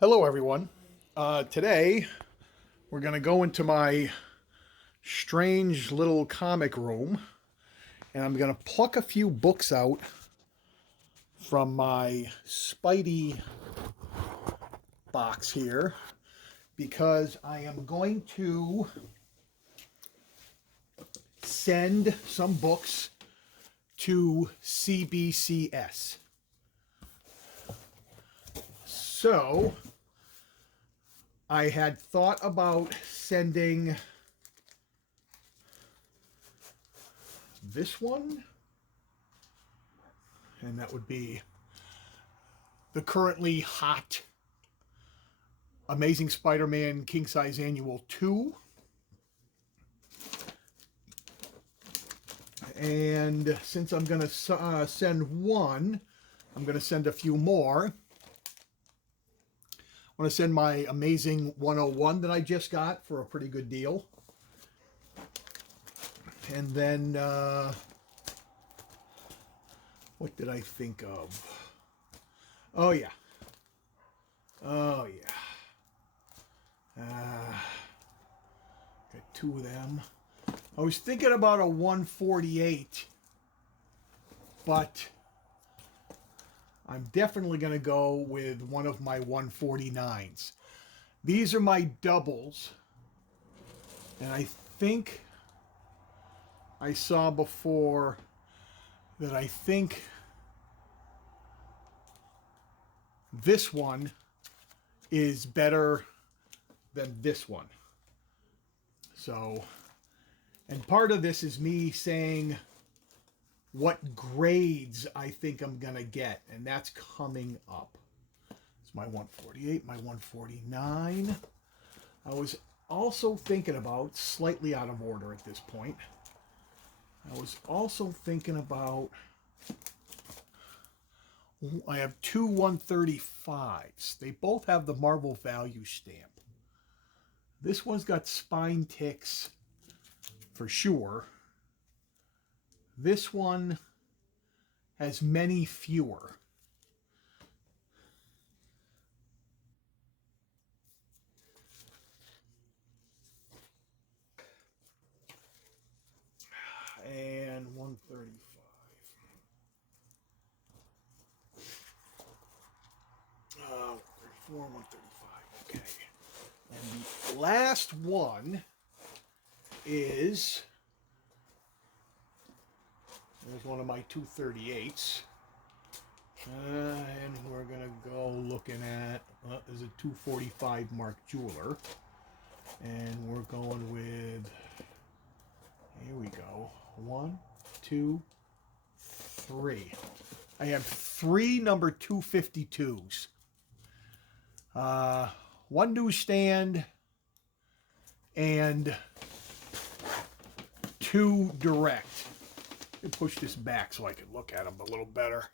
Hello, everyone. Today, we're going to go into my strange little comic room, and I'm going to pluck a few books out from my Spidey box here because I am going to send some books to CBCS. So, I had thought about sending this one, and that would be the currently hot Amazing Spider-Man King Size Annual 2. And since I'm going to send one, I'm going to send a few more. I want to send my Amazing 101 that I just got for a pretty good deal. And then, what did I think of? Oh, yeah. Got two of them. I was thinking about a 148, but I'm definitely going to go with one of my 149s. These are my doubles, and I think I saw before that I think this one is better than this one. So, and part of this is me saying what grades I think I'm going to get, and that's coming up. It's my 148, my 149. I was also thinking about, slightly out of order at this point, I was also thinking about, I have two 135s. They both have the Marvel value stamp. This one's got spine ticks for sure. This one has many fewer. And 135. Uh, 134, 135. Okay. And the last one is, there's one of my 238s. And we're going to go looking at, there's a 245 Mark Jeweler. And we're going with, here we go. 1, 2, 3. I have three number 252s. One newsstand and two direct. Let me push this back so I can look at them a little better.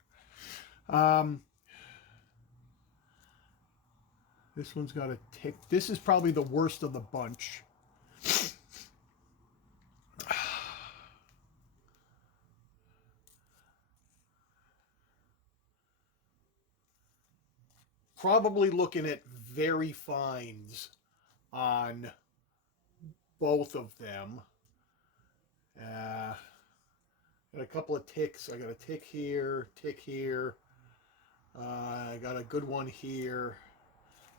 This one's got a tick. This is probably the worst of the bunch. Probably looking at very fines on both of them. Got a couple of ticks. I got a tick here, tick here. I got a good one here.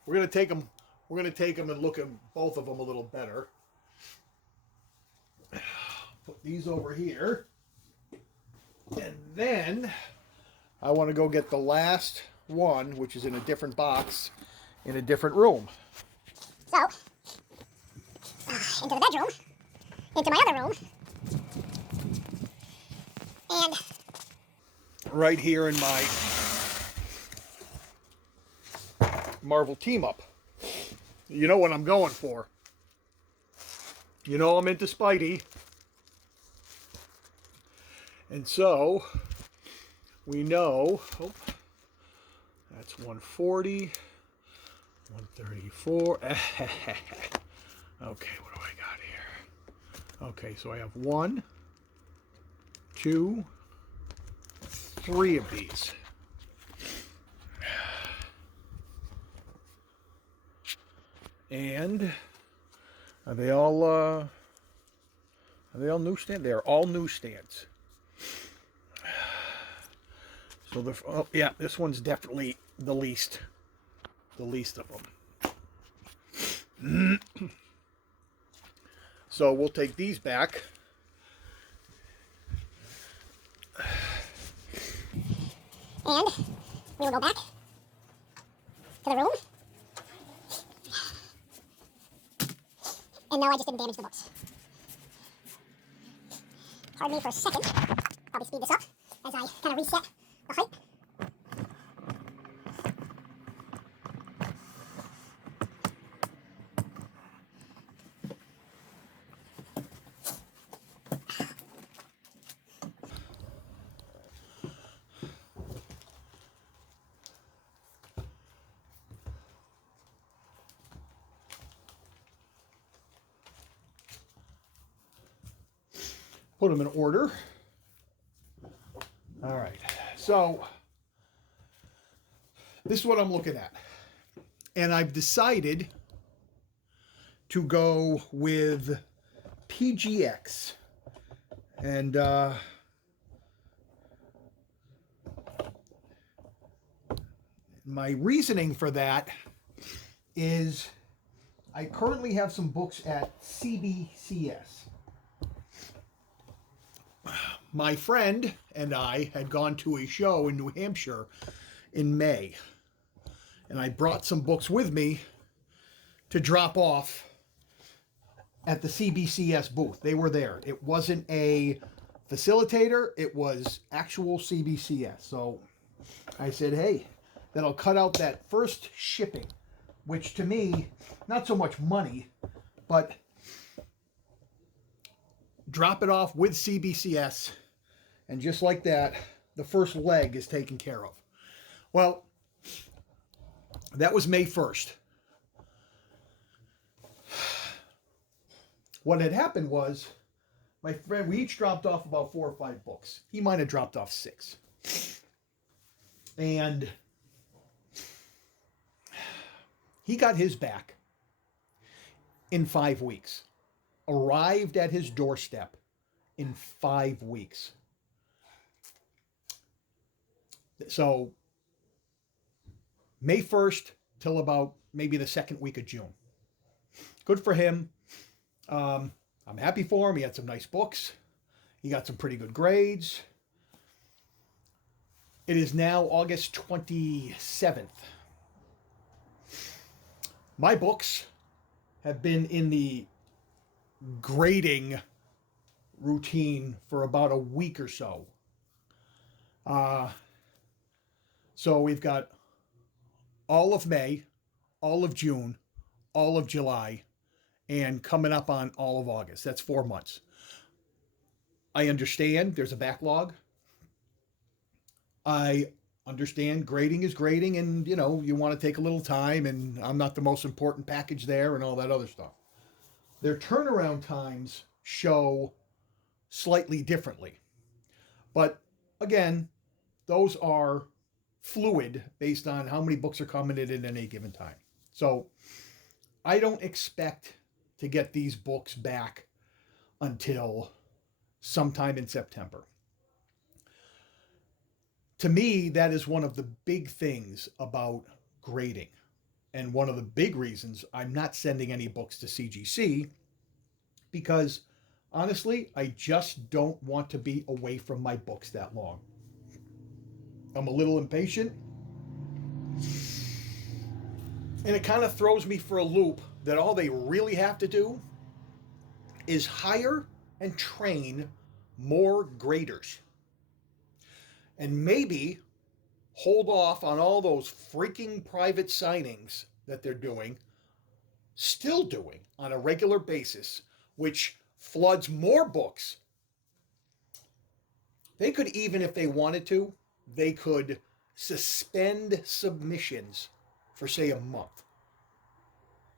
We're gonna take them. We're gonna take them and look at both of them a little better. Put these over here, and then I want to go get the last one, which is in a different box, in a different room. So, into the bedroom, into my other room, and right here in my Marvel Team Up. You know what I'm going for. You know I'm into Spidey. And so, we know, oh, that's 140, 134. Okay, what do I got here? Okay, so I have 1, 2, 3 of these. And are they all newsstand? They are all newsstands. So oh yeah, this one's definitely the least of them. So we'll take these back. And we will go back to the room. And no, I just didn't damage the books. Pardon me for a second. Probably speed this up as I kind of reset the height. Put them in order. All right, so this is what I'm looking at. And I've decided to go with PGX. And my reasoning for that is I currently have some books at CBCS. My friend and I had gone to a show in New Hampshire in May, and I brought some books with me to drop off at the CBCS booth. They were there. It wasn't a facilitator, it was actual CBCS. So I said, hey, that'll cut out that first shipping, which to me, not so much money, but drop it off with CBCS, and just like that, the first leg is taken care of. Well, that was May 1st. What had happened was, my friend, we each dropped off about 4 or 5 books. He might have dropped off 6. And he got his back in 5 weeks. Arrived at his doorstep in 5 weeks. So May 1st till about maybe the second week of June. Good for him. I'm happy for him. He had some nice books. He got some pretty good grades. It is now August 27th. My books have been in the grading routine for about a week or so. So we've got all of May, all of June, all of July, and coming up on all of August. That's 4 months. I understand there's a backlog. I understand grading is grading, and you want to take a little time, and I'm not the most important package there and all that other stuff. Their turnaround times show slightly differently. But again, those are fluid based on how many books are coming in at any given time. So I don't expect to get these books back until sometime in September. To me, that is one of the big things about grading. And one of the big reasons I'm not sending any books to CGC, because honestly, I just don't want to be away from my books that long. I'm a little impatient. And it kind of throws me for a loop that all they really have to do is hire and train more graders. And maybe hold off on all those freaking private signings that they're still doing on a regular basis, which floods more books. They could, even if they wanted to, they could suspend submissions for, say, a month,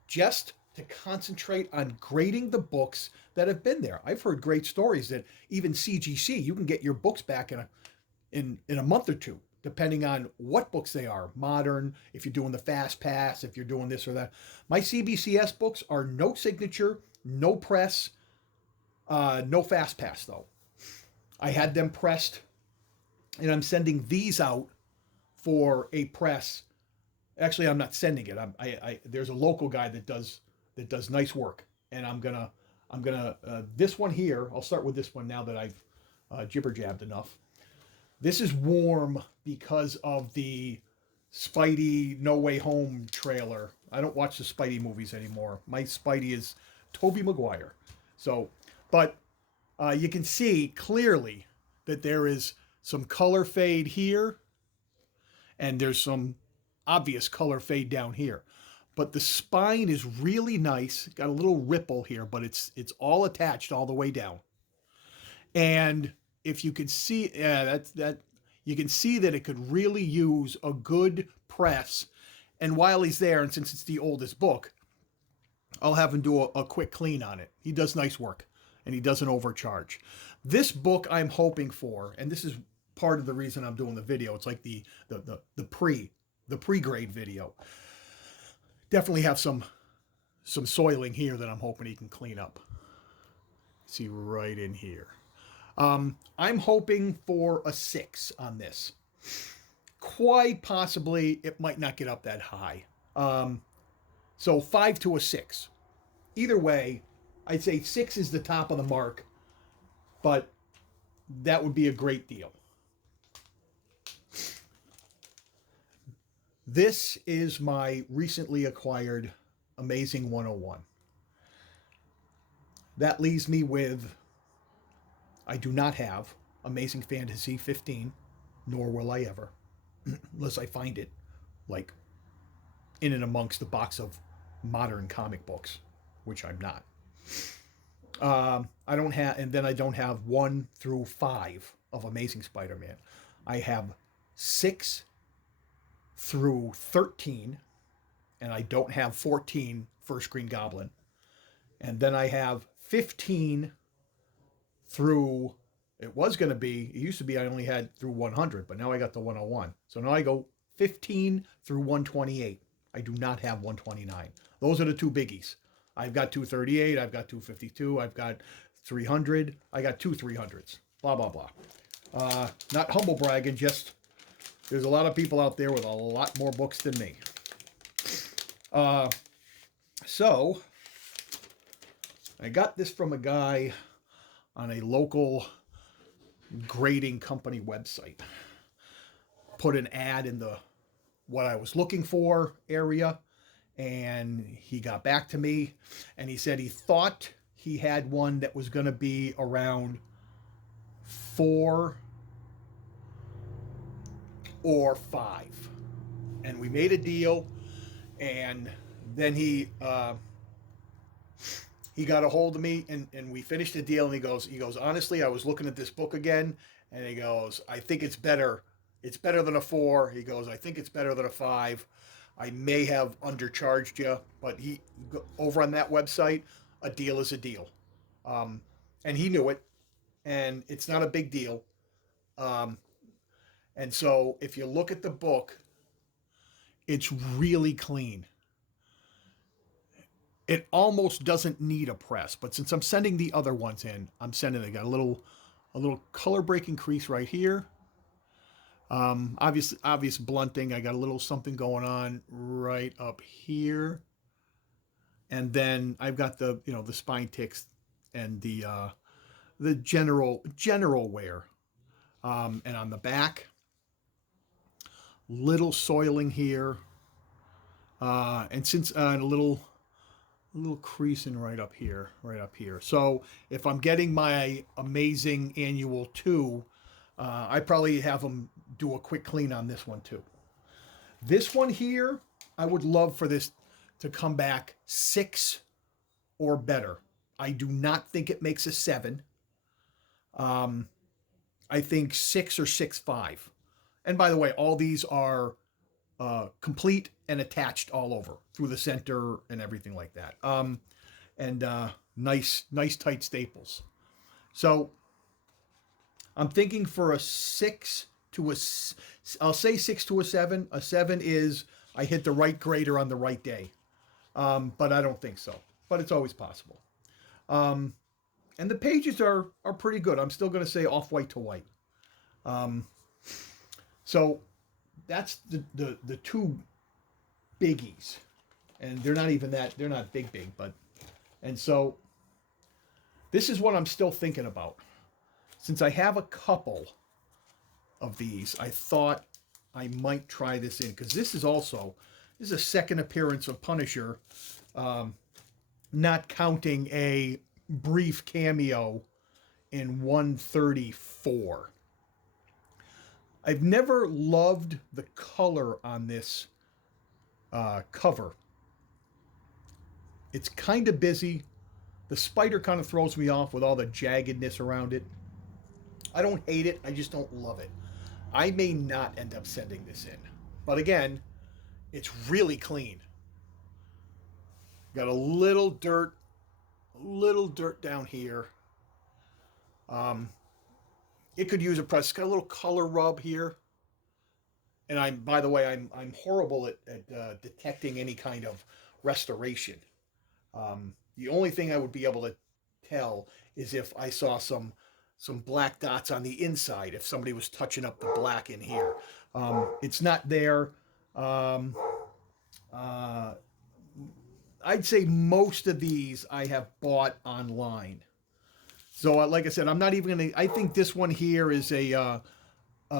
just to concentrate on grading the books that have been there. I've heard great stories that even CGC, you can get your books back in a month or two, depending on what books they are. Modern, if you're doing the fast pass, if you're doing this or that. My CBCS books are no signature, no press, no fast pass though. I had them pressed, and I'm sending these out for a press. Actually, I'm not sending it. There's a local guy that does nice work, and I'm gonna this one here. I'll start with this one now that I've jibber jabbed enough. This is warm because of the Spidey No Way Home trailer. I don't watch the Spidey movies anymore. My Spidey is Tobey Maguire. So, but you can see clearly that there is some color fade here, and there's some obvious color fade down here. But the spine is really nice. It's got a little ripple here, but it's all attached all the way down. And if you could see, you can see that it could really use a good press. And while he's there, and since it's the oldest book, I'll have him do a quick clean on it. He does nice work, and he doesn't overcharge. This book I'm hoping for, and this is part of the reason I'm doing the video. It's like the pre-grade video. Definitely have some soiling here that I'm hoping he can clean up. See right in here. I'm hoping for a 6 on this. Quite possibly, it might not get up that high. So 5 to a 6. Either way, I'd say 6 is the top of the mark, but that would be a great deal. This is my recently acquired Amazing 101. That leaves me with, I do not have Amazing Fantasy 15, nor will I ever, unless I find it, like, in and amongst the box of modern comic books, which I'm not. I don't have, and then I don't have 1 through 5 of Amazing Spider-Man. I have 6 through 13, and I don't have 14 First Green Goblin. And then I have 15 through, it used to be I only had through 100, but now I got the 101. So now I go 15 through 128. I do not have 129. Those are the two biggies. I've got 238, I've got 252, I've got 300, I got 2 300s. Blah, blah, blah. Not humble bragging, just there's a lot of people out there with a lot more books than me. So, I got this from a guy on a local grading company website. Put an ad in the what I was looking for area, and he got back to me, and he said he thought he had one that was going to be around 4 or 5. And we made a deal, and then he got a hold of me, and we finished the deal, and he goes, honestly, I was looking at this book again, and he goes, I think it's better. It's better than a 4. He goes, I think it's better than a 5. I may have undercharged you, but he over on that website, a deal is a deal. And he knew it, and it's not a big deal. And so if you look at the book, it's really clean. It almost doesn't need a press, but since I'm sending the other ones in, I got a little color breaking crease right here. Obvious blunting. I got a little something going on right up here. And then I've got the spine ticks and the general wear. And on the back, little soiling here. And since a little creasing right up here. So if I'm getting my Amazing Annual 2, I probably have them do a quick clean on this one too. This one here, I would love for this to come back 6 or better. I do not think it makes a 7. I think 6 or 6.5. And by the way, all these are complete and attached all over through the center and everything like that. And nice tight staples. So I'm thinking for a 6 to a, I'll say 6 to a 7. A 7 is I hit the right grader on the right day. But I don't think so. But it's always possible. And the pages are pretty good. I'm still going to say off white to white. So that's the two biggies, and they're not even that. They're not big, but and so this is what I'm still thinking about. Since I have a couple of these, I thought I might try this in because this is a second appearance of Punisher, not counting a brief cameo in 134. I've never loved the color on this cover. It's kind of busy. The spider kind of throws me off with all the jaggedness around it. I don't hate it. I just don't love it. I may not end up sending this in. But again, it's really clean. Got a little dirt down here. It could use a press. It's got a little color rub here. And by the way, I'm horrible at detecting any kind of restoration. The only thing I would be able to tell is if I saw some black dots on the inside, if somebody was touching up the black in here. It's not there. I'd say most of these I have bought online. So like I said, I'm not even going to, I think this one here is a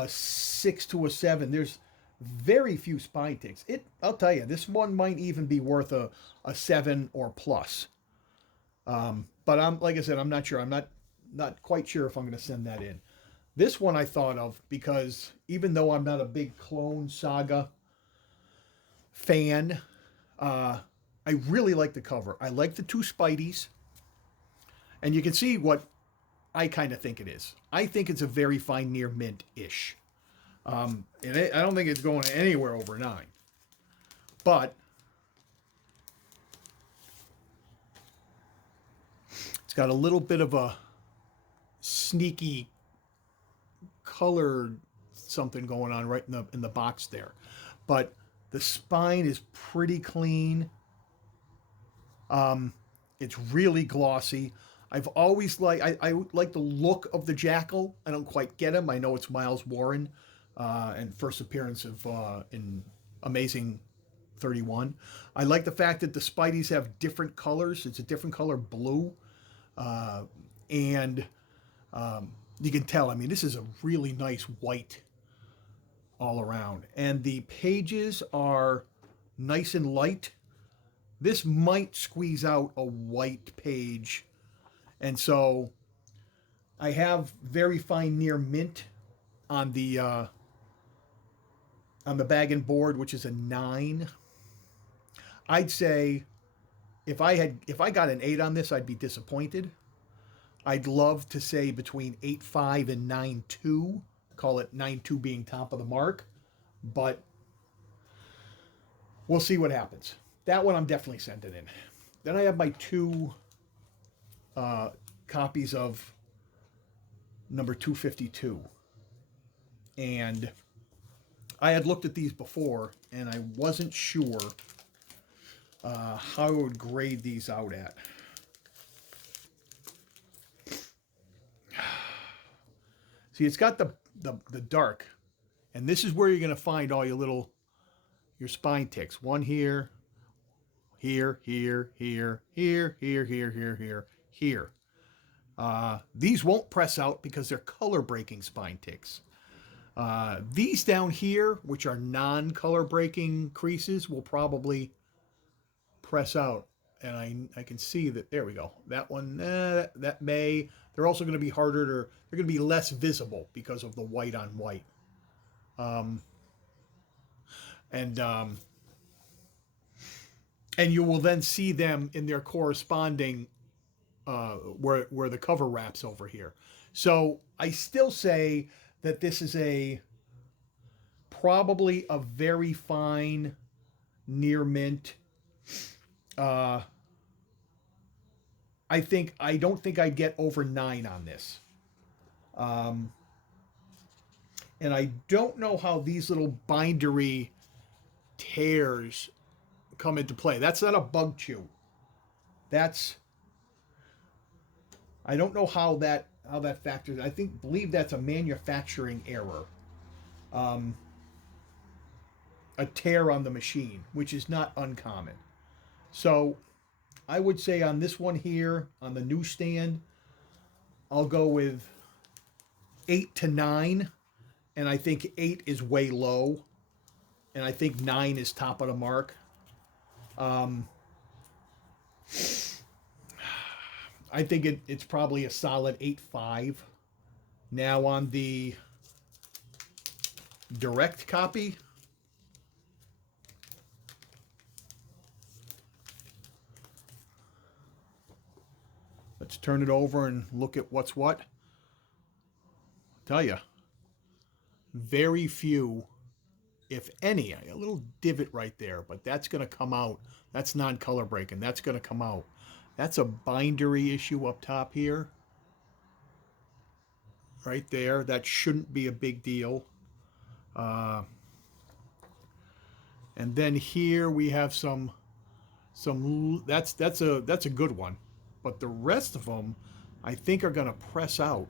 6 to a 7. There's very few spine ticks. I'll tell you, this one might even be worth a 7 or plus. But like I said, I'm not sure. I'm not quite sure if I'm going to send that in. This one I thought of because even though I'm not a big Clone Saga fan, I really like the cover. I like the two Spideys. And you can see what I kind of think it is. I think it's a very fine near mint-ish. And I don't think it's going anywhere over 9. But it's got a little bit of a sneaky colored something going on right in the box there. But the spine is pretty clean. It's really glossy. I've always I like the look of the Jackal. I don't quite get him. I know it's Miles Warren, and first appearance of in Amazing 31. I like the fact that the Spideys have different colors. It's a different color blue, and you can tell. I mean, this is a really nice white all around, and the pages are nice and light. This might squeeze out a white page. And so I have very fine near mint on the bag and board, which is a 9. I'd say if I got an 8 on this, I'd be disappointed. I'd love to say between 8.5 and 9.2. Call it 9.2 being top of the mark, but we'll see what happens. That one I'm definitely sending in. Then I have my two copies of number 252. And I had looked at these before, and I wasn't sure how I would grade these out at. See, it's got the dark, and this is where you're going to find all your spine ticks. One here, here, here, here, here, here, here, here, here, here. These won't press out because they're color breaking spine ticks. These down here, which are non-color breaking creases, will probably press out. And I can see that, there we go. That one, that may, they're also going to be harder to, they're going to be less visible because of the white on white. And you will then see them in their corresponding where the cover wraps over here. So I still say that this is probably a very fine near mint. I don't think I'd get over 9 on this. And I don't know how these little bindery tears come into play. That's not a bug chew. That's, I don't know how that factors. I believe that's a manufacturing error. Um, a tear on the machine, which is not uncommon. So I would say on this one here, on the newsstand, I'll go with 8 to 9. And I think 8 is way low. And I think 9 is top of the mark. I think it's probably a solid 8.5. Now on the direct copy, let's turn it over and look at what's what. I'll tell you, very few, if any, a little divot right there, but that's going to come out. That's non-color breaking. That's going to come out. That's a bindery issue up top here. Right there. That shouldn't be a big deal. And then here we have some that's a good one. But the rest of them, I think, are going to press out.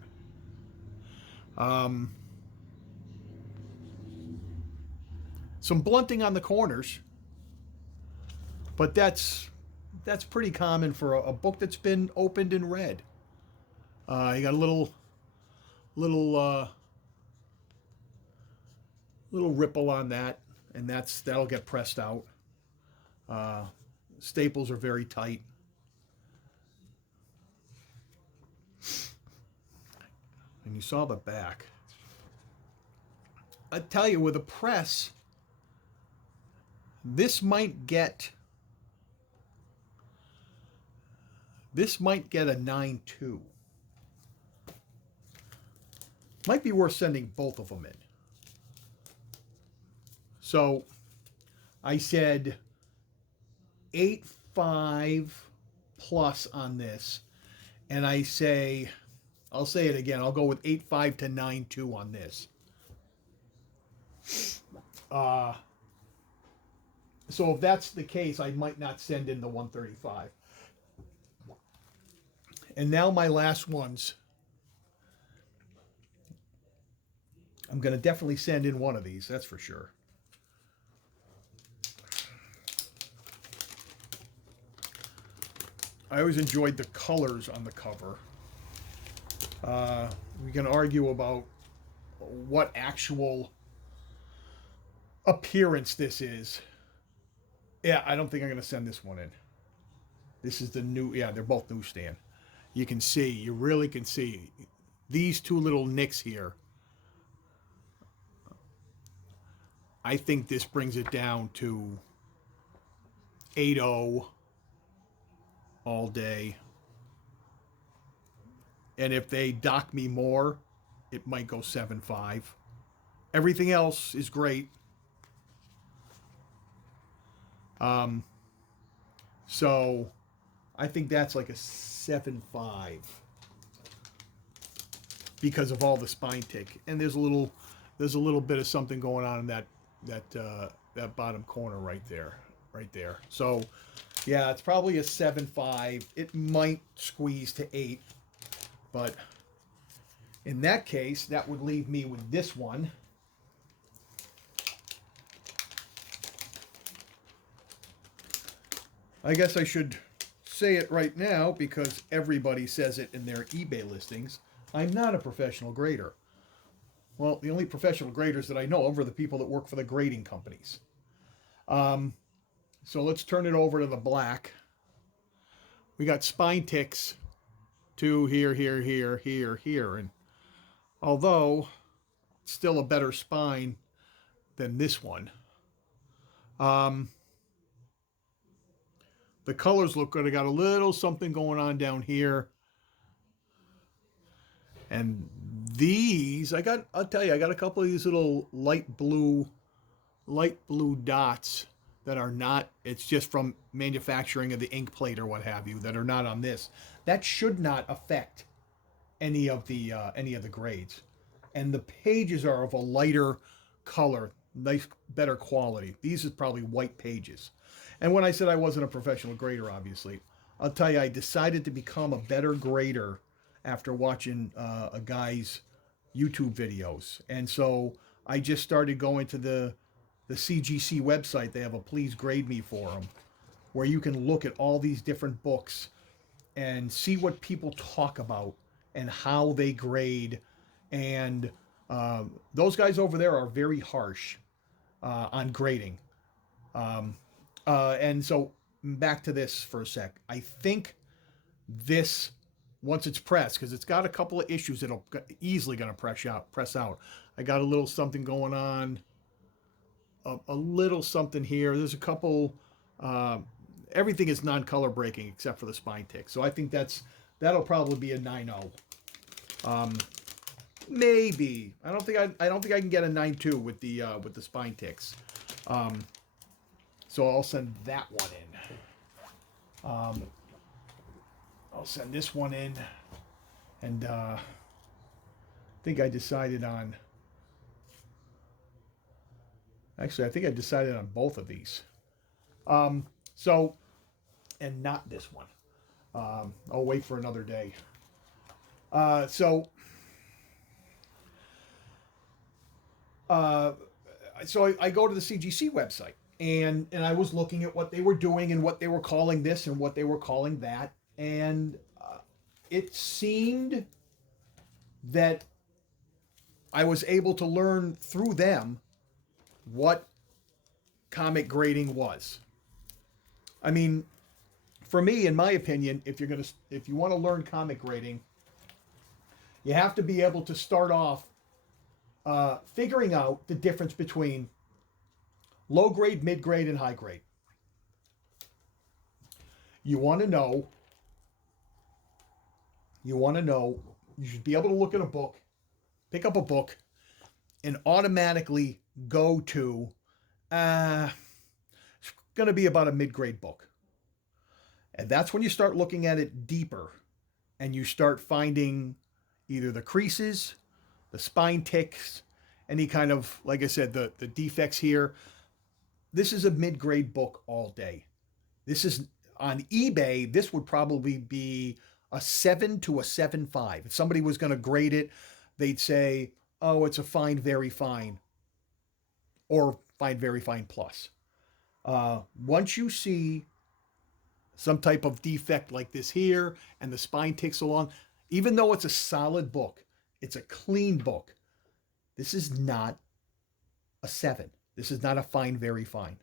Some blunting on the corners, but that's pretty common for a book that's been opened and read. You got a little little ripple on that, and that'll get pressed out. Staples are very tight. And you saw the back. I tell you, with a press, this might get a 9.2. Might be worth sending both of them in. So I said 8.5 plus on this, and I'll say it again. I'll go with 8.5 to 9.2 on this. So if that's the case, I might not send in the 135. And now my last ones. I'm going to definitely send in one of these, that's for sure. I always enjoyed the colors on the cover. We can argue about what actual appearance this is. Yeah, I don't think I'm going to send this one in. This is the new, yeah, they're both newsstand. You can see, you really can see these two little nicks here. I think this brings it down to 8.0 all day. And if they dock me more, it might go 7.5. Everything else is great. So I think that's like a 7.5 because of all the spine tick. And there's a little bit of something going on in that bottom corner right there. So yeah, it's probably a 7.5. It might squeeze to 8, but in that case, that would leave me with this one. I guess I should say it right now because everybody says it in their eBay listings. I'm not a professional grader. Well, the only professional graders that I know of are the people that work for the grading companies. So let's turn it over to the black. We got spine ticks, 2 here, here, here, here, here. And although it's still a better spine than this one, the colors look good. I got a little something going on down here. And these, I'll tell you, I got a couple of these little light blue dots that are not, it's just from manufacturing of the ink plate or what have you, that are not on this. That should not affect any of the grades. and the pages are of a lighter color, nice, better quality. These are probably white pages. And when I said I wasn't a professional grader, obviously, I'll tell you, I decided to become a better grader after watching a guy's YouTube videos. And so I just started going to the CGC website. They have a please grade me forum where you can look at all these different books and see what people talk about and how they grade. And those guys over there are very harsh on grading. And so back to this for a sec. I think this, once it's pressed, because it's got a couple of issues that'll easily going to press out. I got a little something going on, a little something here. There's a couple. Everything is non-color breaking except for the spine tick. So I think that'll probably be a 9.0. Maybe I don't think I can get a 9.2 with the spine ticks. So I'll send that one in. I'll send this one in, and I think I decided on. Actually, I think I decided on both of these. So, and not this one. I'll wait for another day. So I go to the CGC website, and I was looking at what they were doing and what they were calling this and what they were calling that, and it seemed that I was able to learn through them what comic grading was. I mean, for me, in my opinion, if you want to learn comic grading, you have to be able to start off figuring out the difference between low grade, mid grade, and high grade. You want to know. You should be able to look at a book, pick up a book, and automatically go to. It's going to be about a mid grade book. And that's when you start looking at it deeper and you start finding either the creases, the spine ticks, any kind of, like I said, the defects here. This is a mid grade book all day. This is on eBay, this would probably be a 7 to a 7.5. If somebody was going to grade it, they'd say, oh, it's a fine, very fine, or fine, very fine plus. Once you see some type of defect like this here and the spine ticks along, even though it's a solid book, it's a clean book, this is not a 7. This is not a fine, very fine.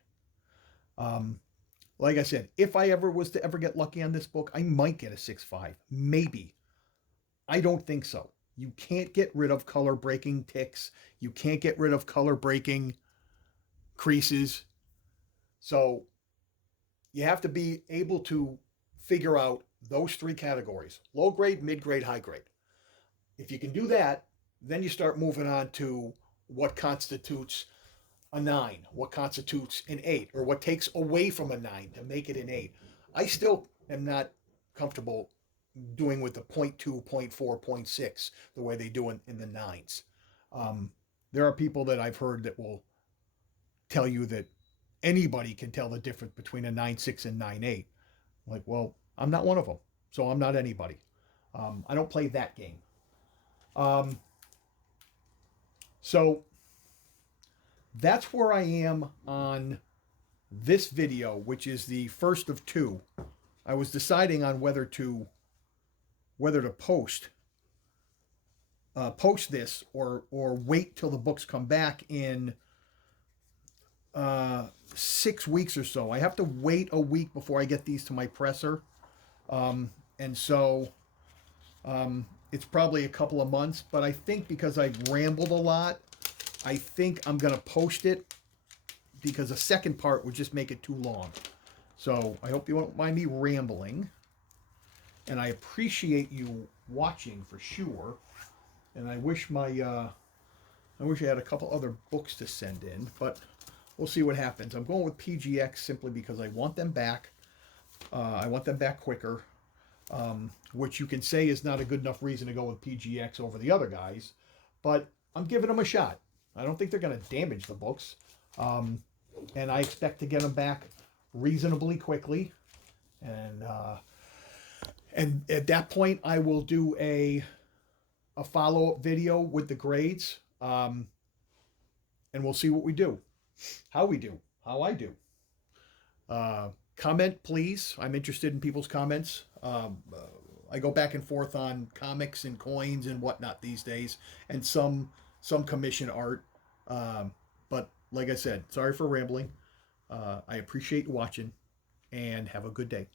Like I said, if I ever was to ever get lucky on this book, I might get a 6.5. Maybe. I don't think so. You can't get rid of color breaking ticks. You can't get rid of color breaking creases. So you have to be able to figure out those three categories: low grade, mid grade, high grade. If you can do that, then you start moving on to what constitutes a 9, what constitutes an 8, or what takes away from a 9 to make it an 8. I still am not comfortable doing with the 0.2, 0.4, 0.6 the way they do in the 9s. There are people that I've heard that will tell you that anybody can tell the difference between a 9.6 and 9.8. Like, well, I'm not one of them, so I'm not anybody. I don't play that game. So that's where I am on this video, which is the first of 2. I was deciding on whether to post this or wait till the books come back in 6 weeks or so. I have to wait a week before I get these to my presser, and so it's probably a couple of months. But I think because I rambled a lot, I think I'm going to post it, because the second part would just make it too long. So I hope you won't mind me rambling. And I appreciate you watching for sure. And I wish I had a couple other books to send in, but we'll see what happens. I'm going with PGX simply because I want them back. I want them back quicker, which you can say is not a good enough reason to go with PGX over the other guys. But I'm giving them a shot. I don't think they're going to damage the books. And I expect to get them back reasonably quickly. And at that point, I will do a follow-up video with the grades. And we'll see what we do, how we do, how I do. Comment, please. I'm interested in people's comments. I go back and forth on comics and coins and whatnot these days, and some commission art. But like I said, sorry for rambling. I appreciate you watching, and have a good day.